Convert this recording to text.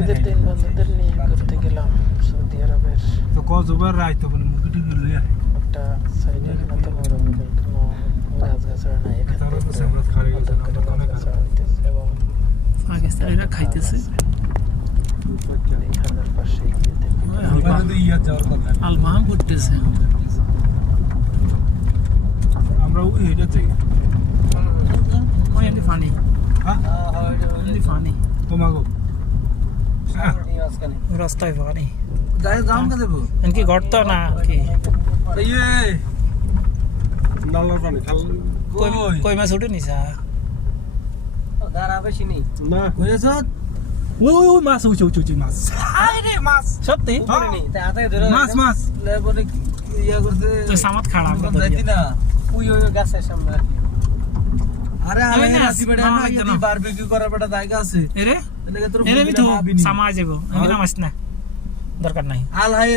এদের তিন বন্ধুদের নিয়ে ঘুরতে গেলাম সৌদি আরবের একটা সাইডে এখানে তো মরুভূমি কোনো গাছগাছড়া নাই এখানে গাছগাছড়া হইতেছে এবং পাকিস্তানিরা খাইতেছে এখানের পাশে গিয়ে দেখি আলমাম করতেছে আমরা এটা থেকে এমনি ফানি এমনি ফানি তোমাগো রাস্তায় ফানি যাম কে দেবো এনকি গর্ত না কি ইয়ে নালার পানি খাল কই মাছ উঠে নিছা দাঁড়া বেশি নেই না কইছ ওই মাছ উচি মাছ আরে মাছ সত্যি তাই হাতে ধরে মাছ লেবরে ইয়া করতে তুই সামাত খাড়া আমরা যাইতি না ওই গাছের সামনে রাখি আরে আমি না, আসি বেটা না না, যদি বারবিকিউ করার বেটা জায়গা আছে এরে এদিকে তোর এরে আমি তো সামা যাবো আমি না মাছ না দরকার নাই আল হাই